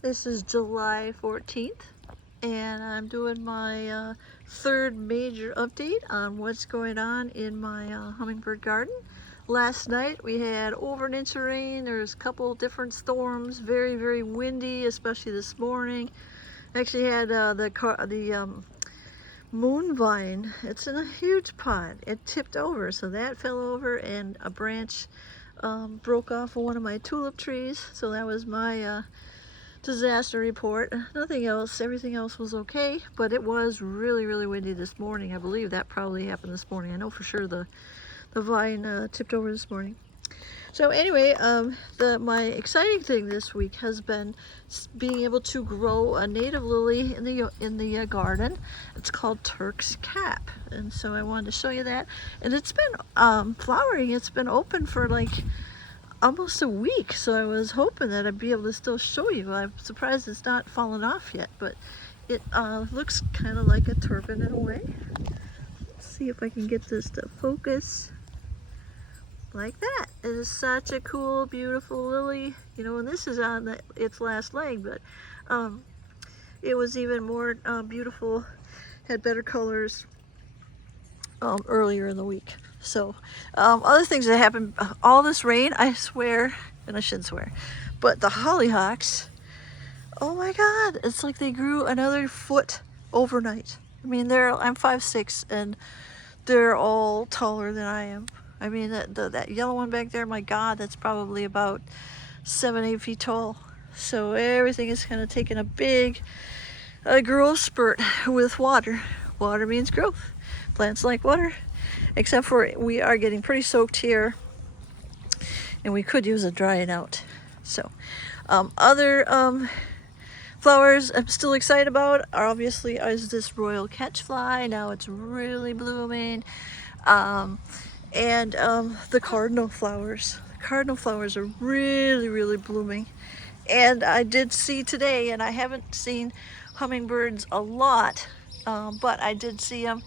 This is July 14th, and I'm doing my third major update on what's going on in my hummingbird garden. Last night we had over an inch of rain. There's a couple different storms, very, very windy, especially this morning. Actually had the moon vine. It's in a huge pot. It tipped over, so that fell over, and a branch broke off of one of my tulip trees. So that was my disaster report. Nothing else, everything else was okay, but it was really, really windy this morning. I believe that probably happened this morning. I know for sure the vine tipped over this morning. So anyway, my exciting thing this week has been being able to grow a native lily in the garden. It's called Turk's Cap, and so I wanted to show you that. And it's been flowering. It's been open for like almost a week, so I was hoping that I'd be able to still show you. I'm surprised it's not fallen off yet, but it looks kind of like a turban in a way. Let's see if I can get this to focus. Like that. It is such a cool, beautiful lily. You know, and this is on its last leg, but it was even more beautiful, had better colors earlier in the week. So other things that happened, all this rain, I swear, and I shouldn't swear, but the hollyhocks, oh my God, it's like they grew another foot overnight. I mean, I'm 5'6", and they're all taller than I am. I mean, that yellow one back there, my God, that's probably about 7-8 feet tall. So everything is kind of taking a big growth spurt with water. Water means growth. Plants like water, except for we are getting pretty soaked here, and we could use a drying out. So other flowers I'm still excited about are obviously is this royal catchfly. Now it's really blooming. And the cardinal flowers. The cardinal flowers are really, really blooming. And I did see today, and I haven't seen hummingbirds a lot, but I did see them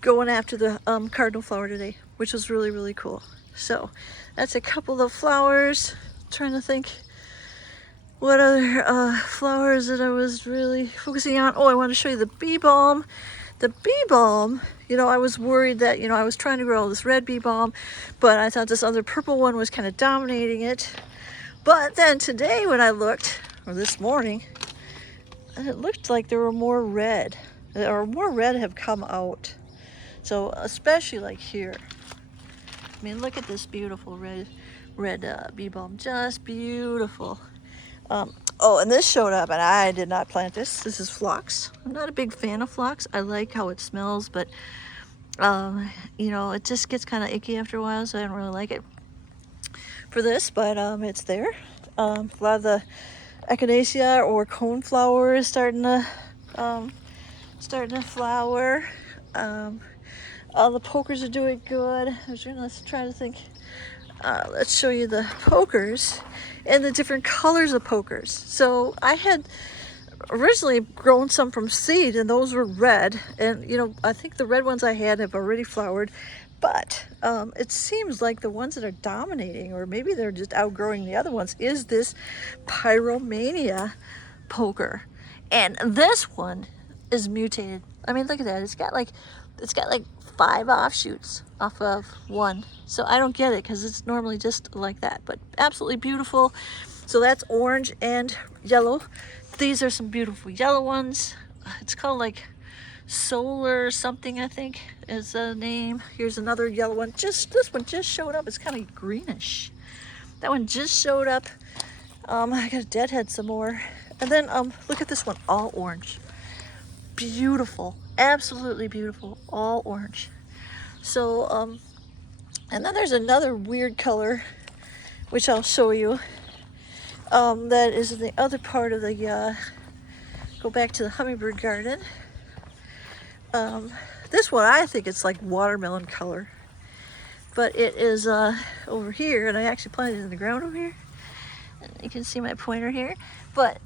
going after the cardinal flower today, which was really, really cool. So that's a couple of flowers. I'm trying to think what other flowers that I was really focusing on. Oh, I want to show you the bee balm. The bee balm, you know, I was worried that, you know, I was trying to grow this red bee balm, but I thought this other purple one was kind of dominating it. But then today when I looked, or this morning, it looked like there were more red, or more red have come out. So especially like here. I mean, look at this beautiful red bee balm, just beautiful. Oh, and this showed up, and I did not plant this. This is phlox. I'm not a big fan of phlox. I like how it smells, but you know, it just gets kind of icky after a while, so I don't really like it for this, but it's there. A lot of the echinacea or coneflower is starting to flower. All the pokers are doing good. Let's try to think. Let's show you the pokers and the different colors of pokers. So I had originally grown some from seed, and those were red, and you know, I think the red ones I had have already flowered, but it seems like the ones that are dominating, or maybe they're just outgrowing the other ones, is this pyromania poker. And this one is mutated. I mean, look at that. It's got like 5 offshoots off of one. So I don't get it, because it's normally just like that, but absolutely beautiful. So that's orange and yellow. These are some beautiful yellow ones. It's called like solar something, I think is the name. Here's another yellow one. This one just showed up. It's kind of greenish. That one just showed up. I gotta deadhead some more. And then look at this one, all orange. Beautiful, absolutely beautiful, all orange. So and then there's another weird color, which I'll show you, that is in the other part of the go back to the hummingbird garden. This one, I think it's like watermelon color, but it is over here, and I actually planted it in the ground over here. You can see my pointer here, but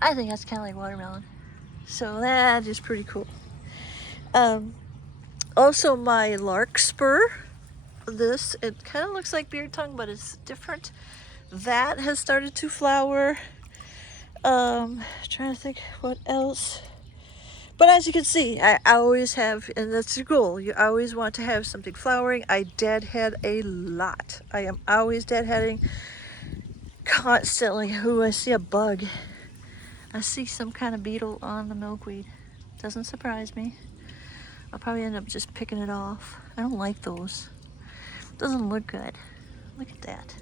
I think that's kind of like watermelon. So that is pretty cool. Also my larkspur, it kind of looks like beard tongue, but it's different. That has started to flower. Trying to think what else. But as you can see, I always have, and that's the goal, you always want to have something flowering. I deadhead a lot. I am always deadheading constantly. Ooh, I see a bug. I see some kind of beetle on the milkweed. Doesn't surprise me. I'll probably end up just picking it off. I don't like those. Doesn't look good. Look at that.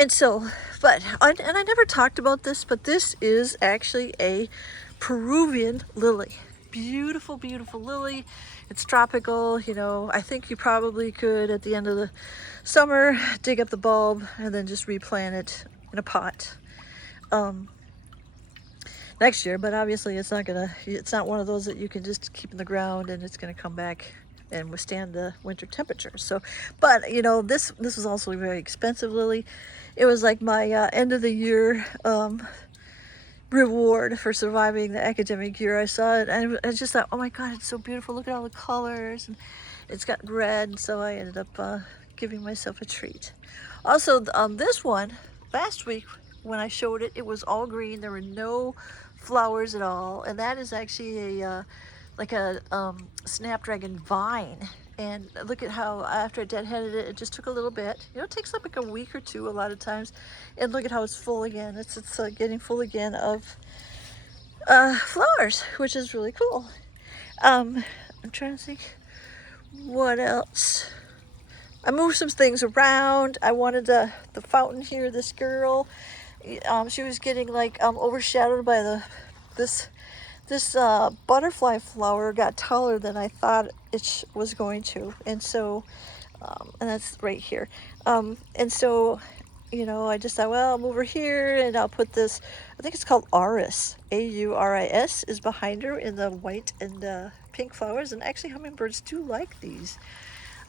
And so, and I never talked about this, but this is actually a Peruvian lily. Beautiful, beautiful lily. It's tropical, you know. I think you probably could, at the end of the summer, dig up the bulb and then just replant it in a pot next year. But obviously it's not one of those that you can just keep in the ground and it's gonna come back and withstand the winter temperatures. So, but you know, this was also a very expensive lily. It was like my end of the year reward for surviving the academic year. I saw it and I just thought, oh my God, it's so beautiful. Look at all the colors, and it's got red. So I ended up giving myself a treat. Also, this one, last week when I showed it, it was all green. There were no flowers at all. And that is actually a like a snapdragon vine. And look at how after I deadheaded it, it just took a little bit. You know, it takes like a week or two a lot of times. And look at how it's full again. It's getting full again of flowers, which is really cool. I'm trying to think what else. I moved some things around. I wanted the fountain here, this girl. She was getting like overshadowed by this butterfly flower got taller than I thought it was going to, and so and that's right here, and so, you know, I just thought, well, I'll move her here and I'll put this, I think it's called Auris, A-U-R-I-S, is behind her in the white and pink flowers. And actually hummingbirds do like these,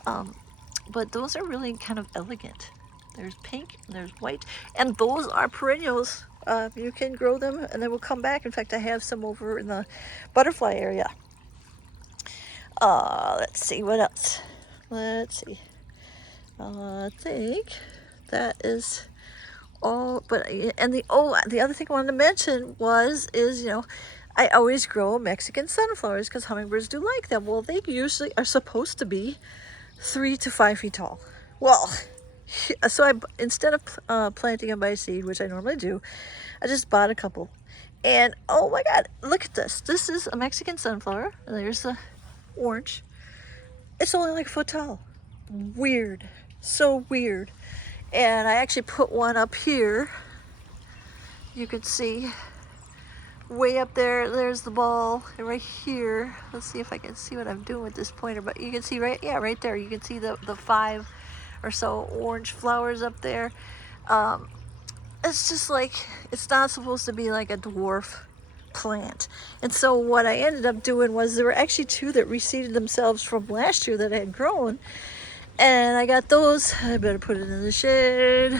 but those are really kind of elegant. There's pink and there's white, and those are perennials. You can grow them and they will come back. In fact, I have some over in the butterfly area. Let's see what else. Let's see. I think that is all. But and the other thing I wanted to mention is, you know, I always grow Mexican sunflowers because hummingbirds do like them. Well, they usually are supposed to be 3 to 5 feet tall. Well, so instead of planting them by seed, which I normally do, I just bought a couple. And oh my God, look at this. This is a Mexican sunflower. And there's the orange. It's only like a foot tall. Weird. So weird. And I actually put one up here. You can see way up there. There's the ball. And right here. Let's see if I can see what I'm doing with this pointer. But you can see right there. You can see the 5 or so orange flowers up there. It's just like, it's not supposed to be like a dwarf plant. And so what I ended up doing was, there were actually 2 that reseeded themselves from last year that I had grown, and I got those. I better put it in the shade.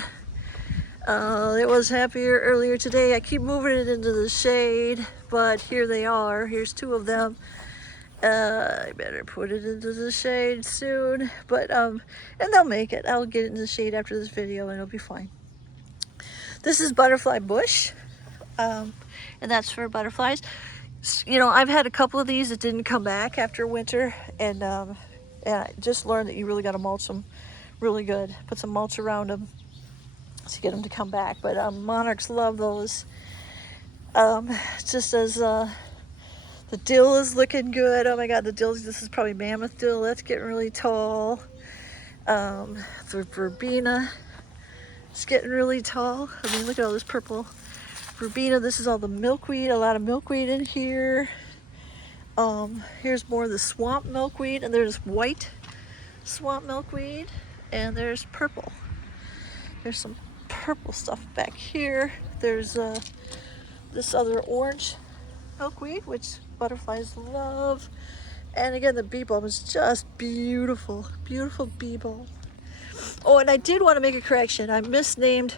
It was happier earlier today. I keep moving it into the shade, but here they are. Here's 2 of them. I better put it into the shade soon, but and they'll make it. I'll get it in the shade after this video and it'll be fine. This is butterfly bush, and that's for butterflies. You know, I've had a couple of these that didn't come back after winter, and I just learned that you really got to mulch them really good. Put some mulch around them to get them to come back. But monarchs love those. Just as the dill is looking good. Oh my God, the dill, this is probably mammoth dill. That's getting really tall. The verbena, it's getting really tall. I mean, look at all this purple verbena. This is all the milkweed, a lot of milkweed in here. Here's more of the swamp milkweed, and there's white swamp milkweed, and there's purple. There's some purple stuff back here. There's this other orange milkweed, which butterflies love. And again, the bee bulb is just beautiful, beautiful bee bulb. Oh, and I did want to make a correction. I misnamed,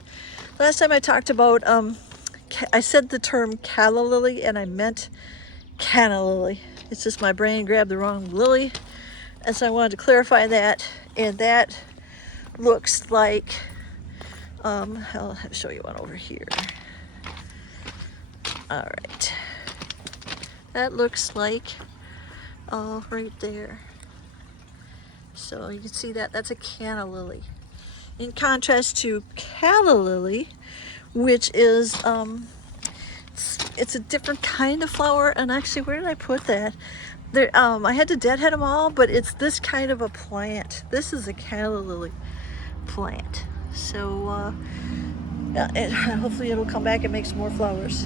last time I talked about, I said the term calla lily and I meant canna lily. It's just my brain grabbed the wrong lily. And so I wanted to clarify that. And that looks like I'll show you one over here. All right. That looks like, right there. So you can see that, that's a canna lily. In contrast to calla lily, which is, it's a different kind of flower. And actually, where did I put that? There, I had to deadhead them all, but it's this kind of a plant. This is a calla lily plant. So hopefully it'll come back and make some more flowers.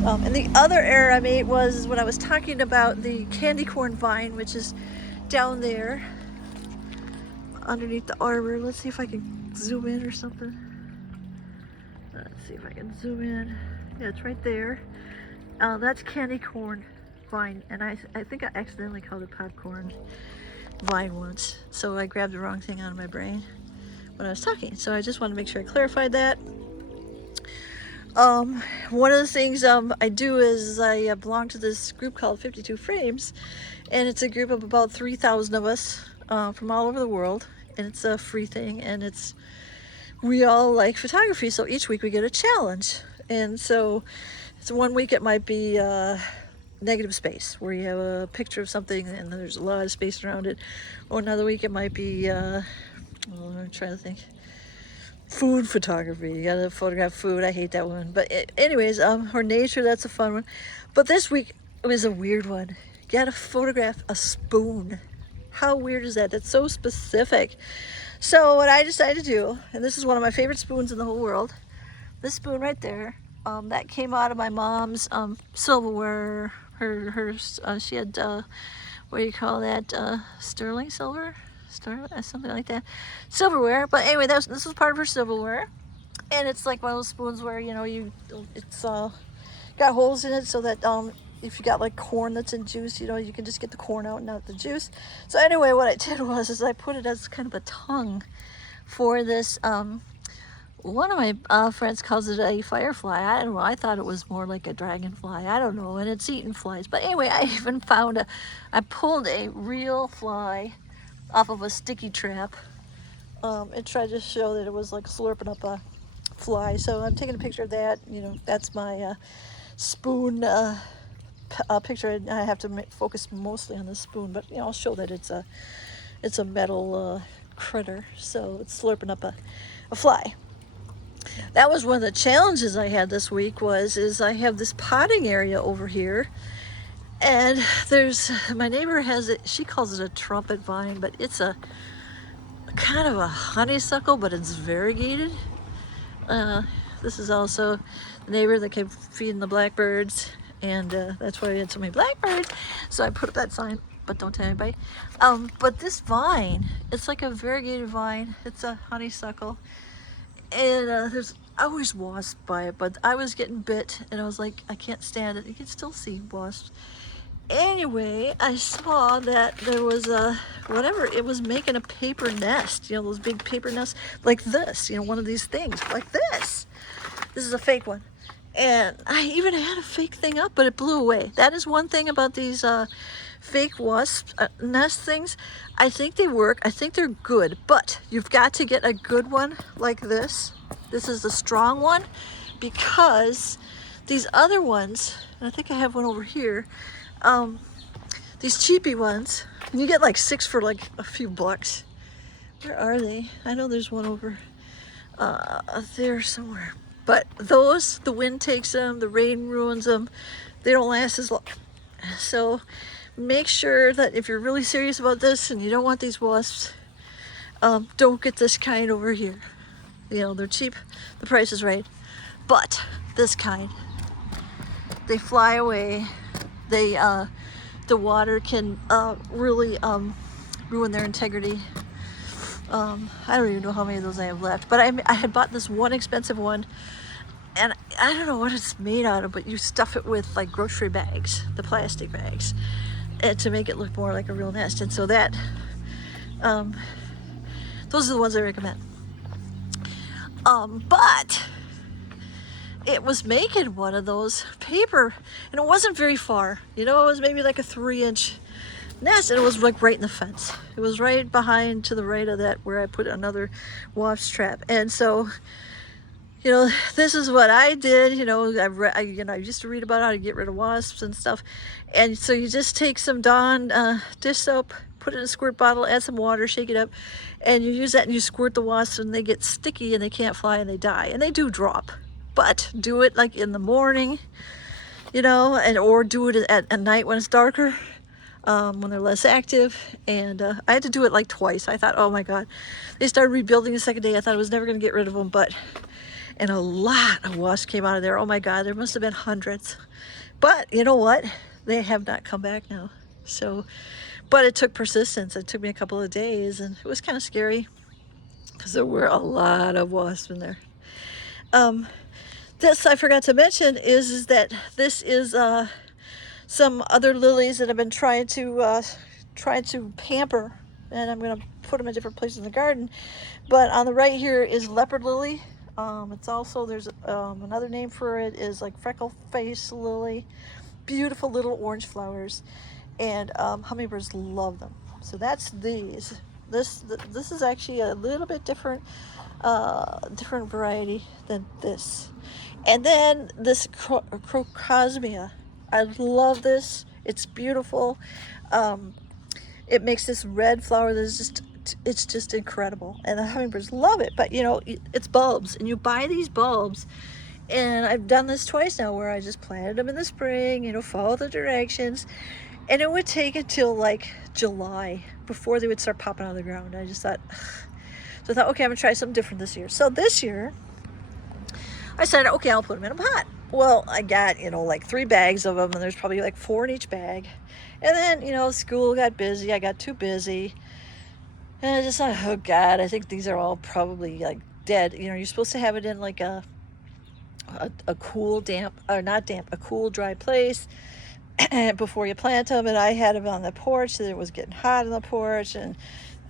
And the other error I made was when I was talking about the candy corn vine, which is down there underneath the arbor. Let's see if I can zoom in or something. Let's see if I can zoom in. Yeah, it's right there. That's candy corn vine, and I think I accidentally called it popcorn vine once, so I grabbed the wrong thing out of my brain when I was talking. So I just want to make sure I clarified that. One of the things I do is I belong to this group called 52 Frames, and it's a group of about 3,000 of us from all over the world, and it's a free thing, and we all like photography, so each week we get a challenge. And so one week it might be negative space, where you have a picture of something and there's a lot of space around it. Or another week it might be I'm trying to think, food photography. You gotta photograph food. I hate that one, but anyways, or nature, that's a fun one. But this week it was a weird one. You gotta photograph a spoon. How weird is that? That's so specific. So what I decided to do, and this is one of my favorite spoons in the whole world, this spoon right there, that came out of my mom's silverware. She had what do you call that, sterling silver, something like that, silverware. But anyway, this was part of her silverware, and it's like one of those spoons where, you know, it's got holes in it so that if you got like corn that's in juice, you know, you can just get the corn out and not the juice. So anyway, what I did was I put it as kind of a tongue for this. One of my friends calls it a firefly. I don't know. I thought it was more like a dragonfly. I don't know. And it's eating flies. But anyway, I even I pulled a real fly off of a sticky trap and tried to show that it was like slurping up a fly. So I'm taking a picture of that. You know, that's my spoon picture. I have to focus mostly on the spoon, but you know, I'll show that it's a metal critter. So it's slurping up a fly. That was one of the challenges I had this week. I have this potting area over here, and my neighbor has it. She calls it a trumpet vine, but it's a kind of a honeysuckle, but it's variegated. This is also the neighbor that kept feeding the blackbirds, and that's why we had so many blackbirds. So I put up that sign, but don't tell anybody. But this vine, it's like a variegated vine. It's a honeysuckle. And there's always wasps by it, but I was getting bit, and I was like, I can't stand it. You can still see wasps. Anyway, I saw that there was it was making a paper nest, you know, those big paper nests like this, you know, one of these things like this. This is a fake one. And I even had a fake thing up, but it blew away. That is one thing about these fake wasp nest things. I think they work. I think they're good, but you've got to get a good one like this. This is the strong one, because these other ones, and I think I have one over here, these cheapy ones, and you get like 6 for like a few bucks. Where are they? I know there's one over there somewhere. But those, the wind takes them, the rain ruins them. They don't last as long. So make sure that if you're really serious about this and you don't want these wasps, don't get this kind over here. You know, they're cheap, the price is right. But this kind, they fly away. The water can really ruin their integrity. I don't even know how many of those I have left, but I had bought this one expensive one, and I don't know what it's made out of, but you stuff it with like grocery bags, the plastic bags, and to make it look more like a real nest. And so that, those are the ones I recommend. But it was making one of those paper, and it wasn't very far. You know, it was maybe like a 3-inch nest, and it was like right in the fence. It was right behind to the right of that where I put another wasp trap. And so, you know, this is what I did. You know, I used to read about how to get rid of wasps and stuff. And so you just take some Dawn dish soap, put it in a squirt bottle, add some water, shake it up, and you use that and you squirt the wasps, and they get sticky and they can't fly and they die. And they do drop. But do it like in the morning, you know, and or do it at night when it's darker, when they're less active. And I had to do it like twice. I thought, oh my God, they started rebuilding the second day. I thought I was never going to get rid of them, and a lot of wasps came out of there. Oh my God, there must have been hundreds. But you know what? They have not come back now. So, but it took persistence. It took me a couple of days, and it was kind of scary because there were a lot of wasps in there. This I forgot to mention is that this is some other lilies that I've been trying to pamper, and I'm going to put them in different places in the garden. But on the right here is leopard lily. It's also, there's another name for it is like freckle face lily. Beautiful little orange flowers, and hummingbirds love them. So that's these. This is actually a little bit different variety than this. And then this crocosmia. I love this. It's beautiful. It makes this red flower that is it's just incredible, and the hummingbirds love it. But you know, it's bulbs, and you buy these bulbs, and I've done this twice now where I just planted them in the spring, you know, follow the directions, and it would take until like July before they would start popping out of the ground. I just thought, so I thought, okay, I'm gonna try something different this year. So this year I said, okay, I'll put them in a pot. Well, I got, you know, like 3 bags of them, and there's probably like 4 in each bag. And then, you know, school got busy. I got too busy. And I just thought, oh God, I think these are all probably like dead. You know, you're supposed to have it in like a cool, damp, or not damp, a cool, dry place before you plant them. And I had them on the porch, so it was getting hot on the porch. And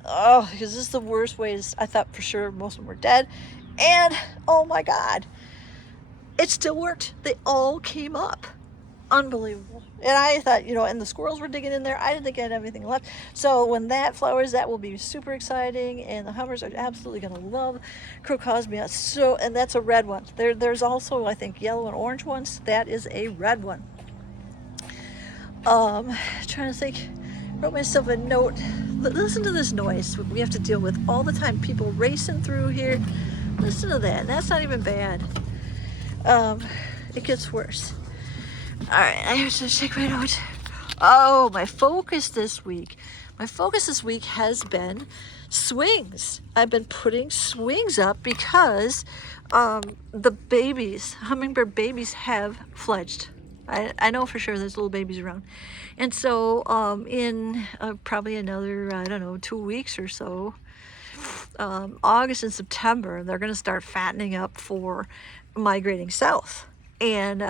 oh, because this is the worst ways. I thought for sure most of them were dead. And oh my God, it still worked. They all came up. Unbelievable. And I thought, you know, and the squirrels were digging in there. I didn't think I had anything left. So when that flowers, that will be super exciting, and the hummers are absolutely going to love crocosmia. So, and that's a red one. There's also, I think, yellow and orange ones. That is a red one. Trying to think. Wrote myself a note. Listen to this noise we have to deal with all the time. People racing through here. Listen to that. And that's not even bad. It gets worse. All right, I have to check my note. Oh, my focus this week. My focus this week has been swings. I've been putting swings up because the babies, hummingbird babies, have fledged. I know for sure there's little babies around. And so in probably another, I don't know, 2 weeks or so, August and September, they're going to start fattening up for migrating south. And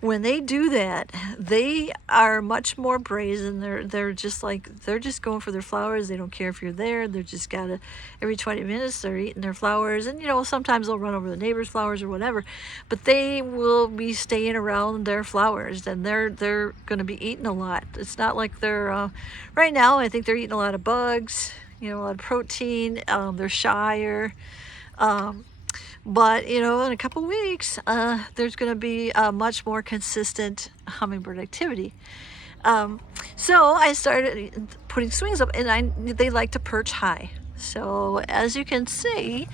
when they do that, they are much more brazen. They're just going for their flowers. They don't care if you're there. They're just gotta, every 20 minutes they're eating their flowers. And you know, sometimes they'll run over the neighbor's flowers or whatever, but they will be staying around their flowers, and they're gonna be eating a lot. It's not like they're right now. I think they're eating a lot of bugs, you know, a lot of protein. They're shyer. But, you know, in a couple weeks, there's going to be a much more consistent hummingbird activity. So I started putting swings up, and they like to perch high. So as you can see,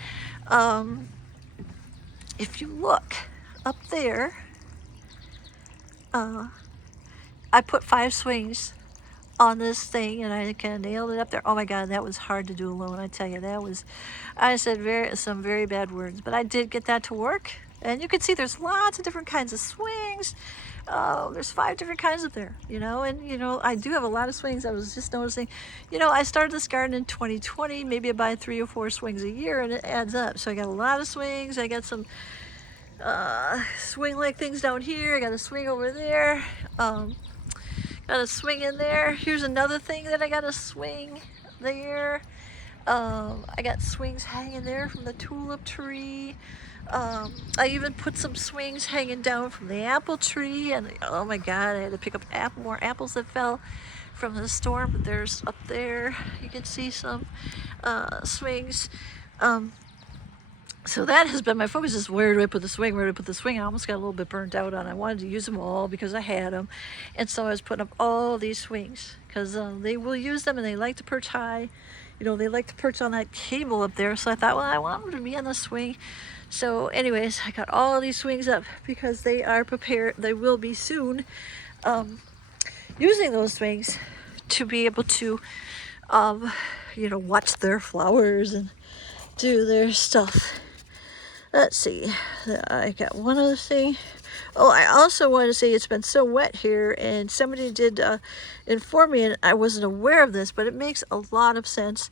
if you look up there, I put 5 swings on this thing, and I kind of nailed it up there. Oh my God, that was hard to do alone. I tell you, I said some very bad words, but I did get that to work. And you can see there's lots of different kinds of swings. There's 5 different kinds up there, you know, and you know, I do have a lot of swings. I was just noticing, you know, I started this garden in 2020. Maybe I buy 3 or 4 swings a year, and it adds up. So I got a lot of swings. I got some swing-like things down here. I got a swing over there. Got a swing in there. Here's another thing that I got a swing there. I got swings hanging there from the tulip tree. I even put some swings hanging down from the apple tree, and oh my God, I had to pick up more apples that fell from the storm, but there's up there, you can see some swings. So that has been my focus, is where do I put the swing, where do I put the swing? I almost got a little bit burnt out on it. I wanted to use them all because I had them. And so I was putting up all these swings because they will use them and they like to perch high. You know, they like to perch on that cable up there. So I thought, well, I want them to be on the swing. So anyways, I got all these swings up because they are prepared. They will be soon using those swings to be able to, you know, watch their flowers and do their stuff. Let's see, I got one other thing. Oh, I also want to say it's been so wet here, and somebody did inform me, and I wasn't aware of this, but it makes a lot of sense,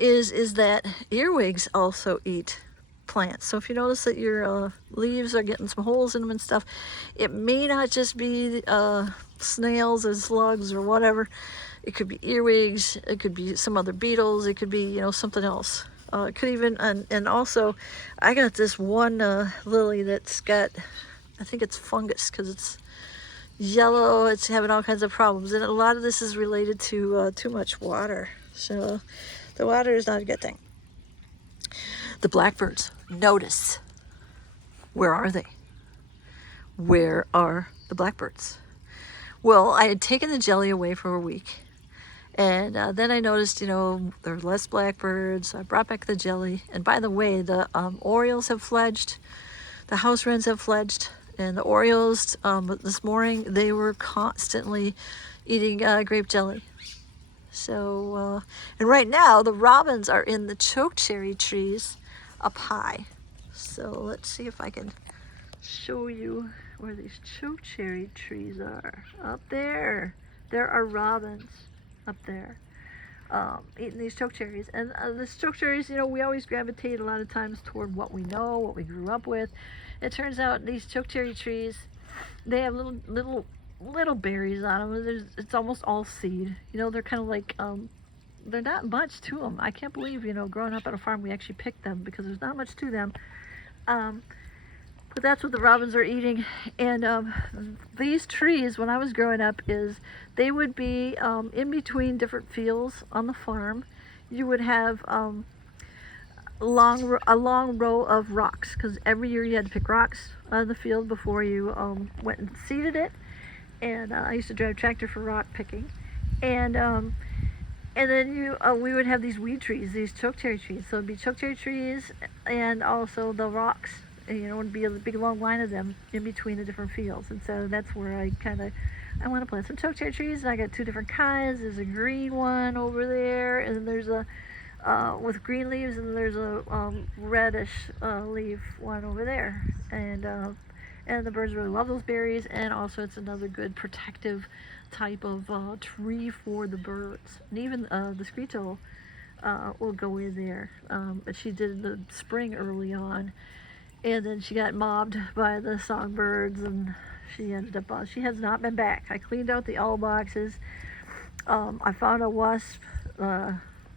is that earwigs also eat plants. So if you notice that your leaves are getting some holes in them and stuff, it may not just be snails and slugs or whatever. It could be earwigs, it could be some other beetles, it could be, you know, something else. It could even, and also, I got this one lily that's got, I think it's fungus because it's yellow, it's having all kinds of problems. And a lot of this is related to too much water. So the water is not a good thing. The blackbirds, notice, where are they? Where are the blackbirds? Well, I had taken the jelly away for a week. And then I noticed, you know, there are less blackbirds. So I brought back the jelly. And by the way, the orioles have fledged. The house wrens have fledged. And the orioles, this morning, they were constantly eating grape jelly. So, and right now, the robins are in the chokecherry trees up high. So let's see if I can show you where these chokecherry trees are. Up there. There are robins up there eating these chokecherries. And these chokecherries, you know, we always gravitate a lot of times toward what we know, what we grew up with. It turns out these chokecherry trees, they have little berries on them. It's almost all seed. You know, they're kind of like, they're not much to them. I can't believe, you know, growing up on a farm, we actually picked them because there's not much to them. But that's what the robins are eating. And these trees, when I was growing up, they would be in between different fields on the farm. You would have a long row of rocks, because every year you had to pick rocks out of the field before you went and seeded it. And I used to drive a tractor for rock picking. And then we would have these weed trees, these chokecherry trees. So it'd be chokecherry trees and also the rocks. You know, it would be a big long line of them in between the different fields. And so that's where I want to plant some chokecherry trees. And I got two different kinds. There's a green one over there, and then there's a with green leaves, and there's a reddish leaf one over there. And the birds really love those berries, and also it's another good protective type of tree for the birds. And even the screech-owl will go in there. But she did in the spring early on. And then she got mobbed by the songbirds, and she ended up, she has not been back. I cleaned out the owl boxes. I found a wasp,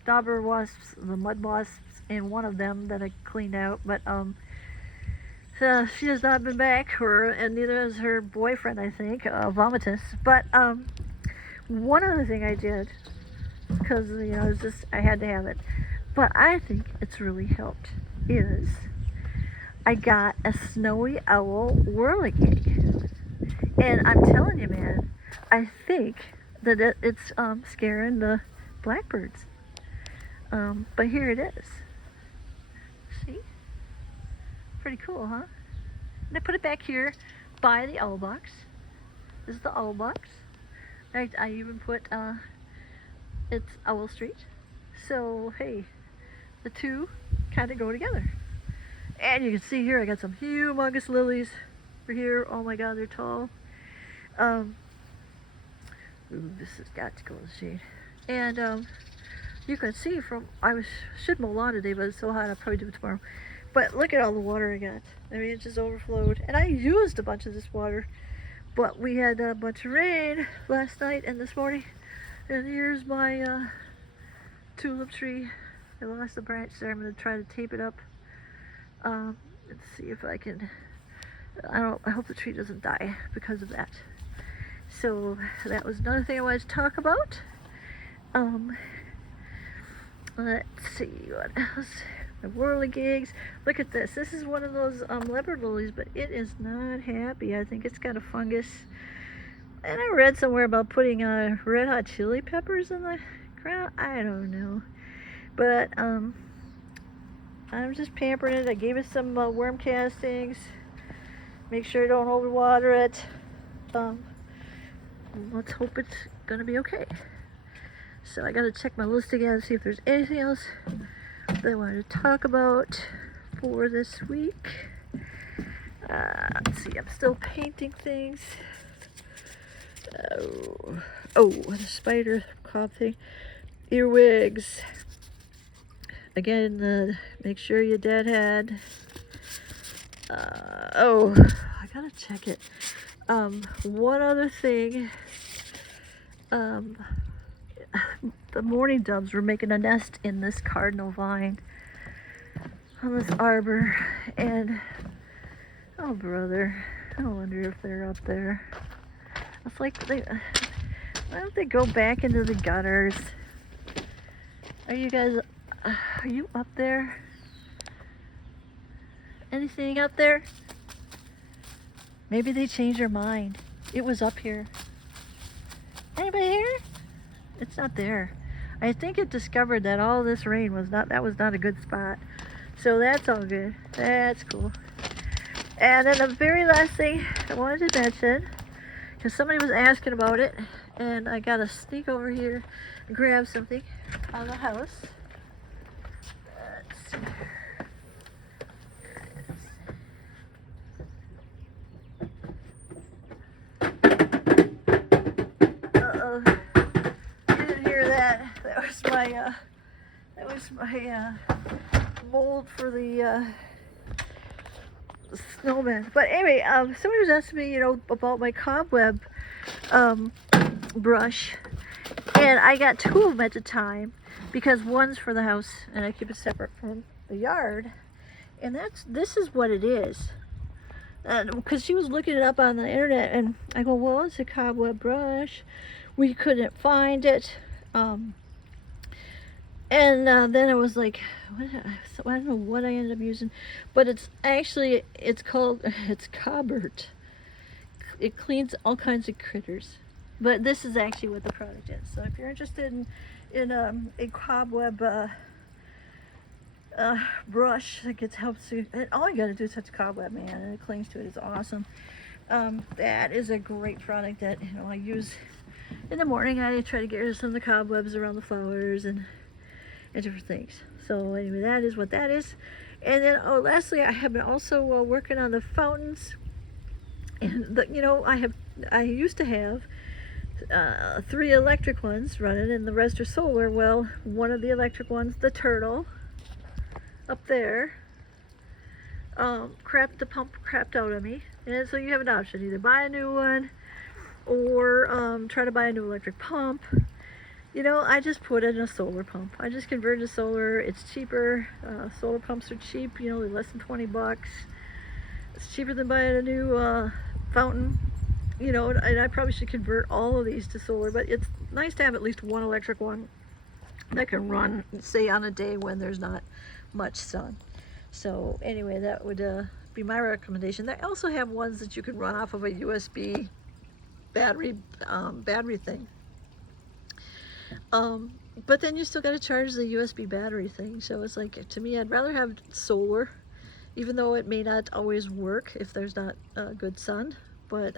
dauber wasps, the mud wasps, in one of them that I cleaned out. But she has not been back, and neither has her boyfriend, I think, Vomitus. But one other thing I did, because, you know, I had to have it, but I think it's really helped, is I got a snowy owl whirligig. And I'm telling you, man, I think that it's scaring the blackbirds. But here it is. See? Pretty cool, huh? And I put it back here by the owl box. This is the owl box. I even put, it's Owl Street. So, hey, the two kind of go together. And you can see here, I got some humongous lilies for here. Oh my God, they're tall. Ooh, this has got to go in the shade. And you can see should mow lawn today, but it's so hot I'll probably do it tomorrow. But look at all the water I got. I mean, it just overflowed. And I used a bunch of this water, but we had a bunch of rain last night and this morning. And here's my tulip tree. I lost the branch there. I'm going to try to tape it up. Let's see if I can. I hope the tree doesn't die because of that. So that was another thing I wanted to talk about. Let's see what else. The whirligigs. Look at this. This is one of those leopard lilies, but it is not happy. I think it's got a fungus. And I read somewhere about putting red hot chili peppers in the ground. I don't know. But I'm just pampering it. I gave it some worm castings. Make sure you don't overwater it. Let's hope it's gonna be okay. So I gotta check my list again, see if there's anything else that I wanted to talk about for this week. Let's see, I'm still painting things. Oh, the spider cob thing. Earwigs. Again, make sure your dead head. Oh, I gotta check it. One other thing. The mourning doves were making a nest in this cardinal vine on this arbor, and oh brother, I wonder if they're up there. It's like why don't they go back into the gutters? Are you guys, are you up there? Anything up there? Maybe they changed their mind. It was up here. Anybody here? It's not there. I think it discovered that all this rain was not a good spot. So that's all good. That's cool. And then the very last thing I wanted to mention, because somebody was asking about it, and I gotta sneak over here and grab something out of the house. Let's see. Uh-oh. You didn't hear that. That was my mold for the snowman. But anyway, somebody was asking me, about my cobweb brush, and I got two of them at a time because one's for the house and I keep it separate from the yard, and this is what it is. Because she was looking it up on the internet, and I go, well, it's a cobweb brush. We couldn't find it. And then I was like, I don't know what I ended up using, but it's Cobert. It cleans all kinds of critters. But this is actually what the product is. So if you're interested in a cobweb brush that helps you, and all you gotta do is touch a cobweb, man, and it clings to it. It's awesome. That is a great product that I use in the morning. I try to get rid of some of the cobwebs around the flowers and different things. So anyway, that is what that is. And then lastly, I have been also working on the fountains, and I used to have 3 electric ones running and the rest are solar. Well, one of the electric ones, the turtle up there, the pump crapped out on me, and so you have an option: either buy a new one or try to buy a new electric pump. I just put in a solar pump. I just converted to solar. It's cheaper. Solar pumps are cheap, they're less than $20. It's cheaper than buying a new fountain, and I probably should convert all of these to solar, but it's nice to have at least one electric one that can run, say, on a day when there's not much sun. So anyway, that would be my recommendation. They also have ones that you can run off of a USB battery thing. But then you still got to charge the USB battery thing. So it's like, to me, I'd rather have solar, even though it may not always work if there's not good sun. But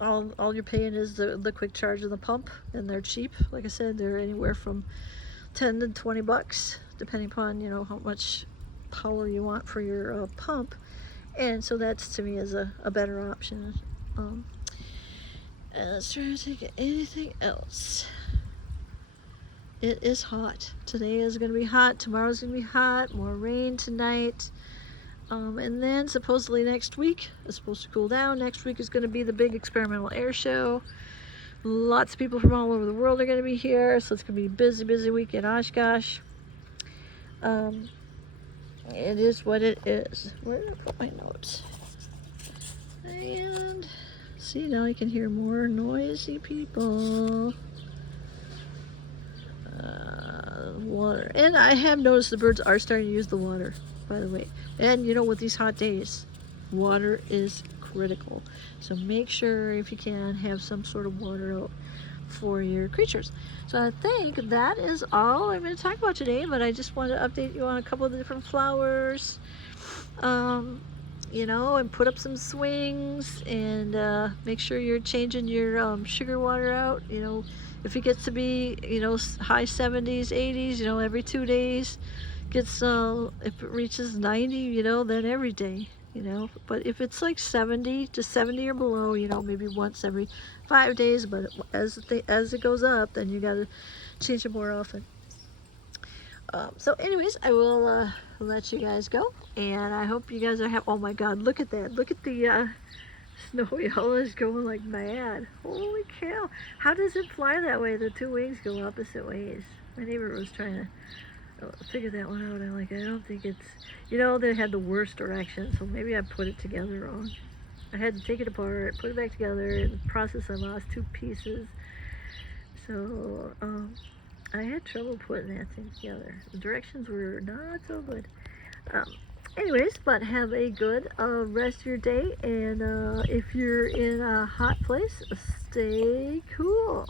all you're paying is the quick charge of the pump, and they're cheap. Like I said, they're anywhere from $10 to $20, depending upon how much power you want for your pump. And so that's, to me, is a better option. Let's try to think of anything else. It is hot. Today is going to be hot. Tomorrow's going to be hot. More rain tonight. And then supposedly next week it's supposed to cool down. Next week is going to be the big experimental air show. Lots of people from all over the world are going to be here. So it's going to be a busy, busy week in Oshkosh. It is what it is. Where did I put my notes? And See, now I can hear more noisy people. Water. And I have noticed the birds are starting to use the water, by the way. And you know, with these hot days, water is critical. So make sure, if you can, have some sort of water out for your creatures. So I think that is all I'm going to talk about today, but I just wanted to update you on a couple of the different flowers. You know, and put up some swings, and make sure you're changing your sugar water out. You know, if it gets to be, you know, high 70s, 80s, you know, every 2 days. Gets if it reaches 90, you know, then every day, you know. But if it's like 70 to 70 or below, you know, maybe once every 5 days. But as it goes up, then you gotta change it more often. So anyways, I will let you guys go, and I hope you guys are happy. Oh my God, look at that. Look at the snowy owl is going like mad. Holy cow. How does it fly that way? The two wings go opposite ways. My neighbor was trying to figure that one out. I'm like, I don't think it's, you know, they had the worst direction, so maybe I put it together wrong. I had to take it apart, put it back together. In the process, I lost 2 pieces. So, I had trouble putting that thing together. The directions were not so good. Anyways, but have a good rest of your day, and if you're in a hot place, stay cool.